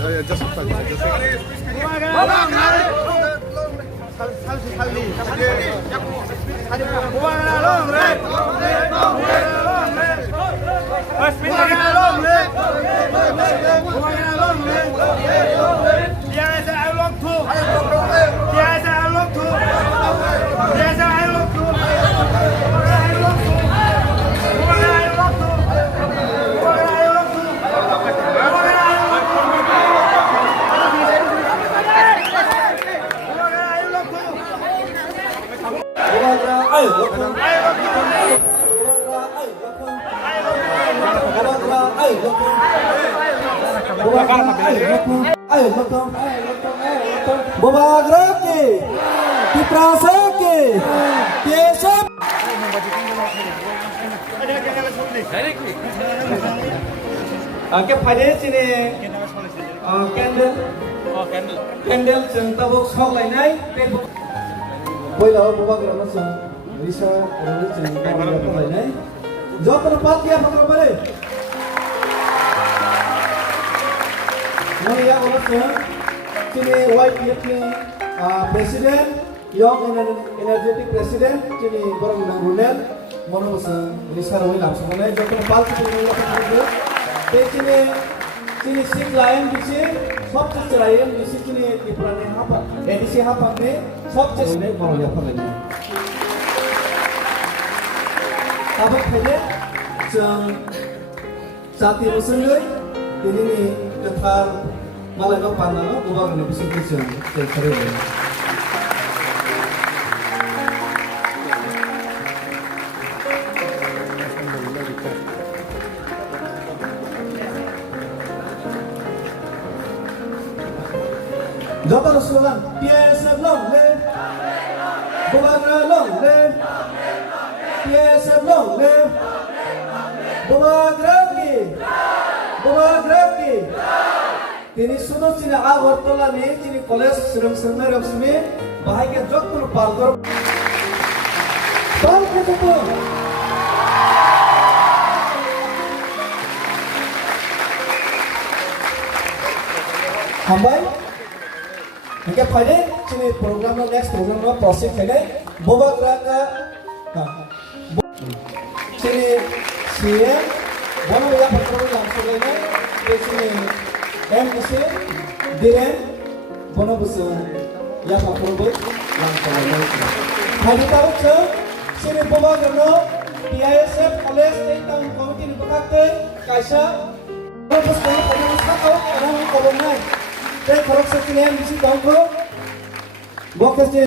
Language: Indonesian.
just Bobagraki, Kiprasaki, Kesap. Ke pada sini candle जों tabuk सावलायनाय पहिलाव बोबाग्रामा जों रिसा आरो जों सावलायनाय जतन पातिया फक्रबारे Maya Olafson, Chile YPF President, Young Energetic President, Chile Borong Runel, Monos, Lisa Williams, Monet, Joker Palki, Chile Six Lion, Soft Lion, Chile Diprane Hapa, Edisi Hapa, Soft Moria Pavilion. Tabak Pede, Sati Musului, ini ketar malah no panah ubah no bisa kisah terus. Jawab slogan PSF long le, Bobagra long le, PSF long le, Bobagra ki. Tini sudah sini awal tola ni, tini kolej serem serem resmi, bahagia jatuh parkor. Bang kita tu. Hambai, kita pada sini program next program proses kene, Bobagra ka, sini CM, bono ya patrol langsung ini, sini MSC Diren Bonobus ya Pakurbo langsung ini. Hari tahu ce, sini Bobagrano PISF College tentang komite dipakate kaisa Bonobus kalau pada kau orang kolonai. Saya korupsi kalian di situ angko. Bokas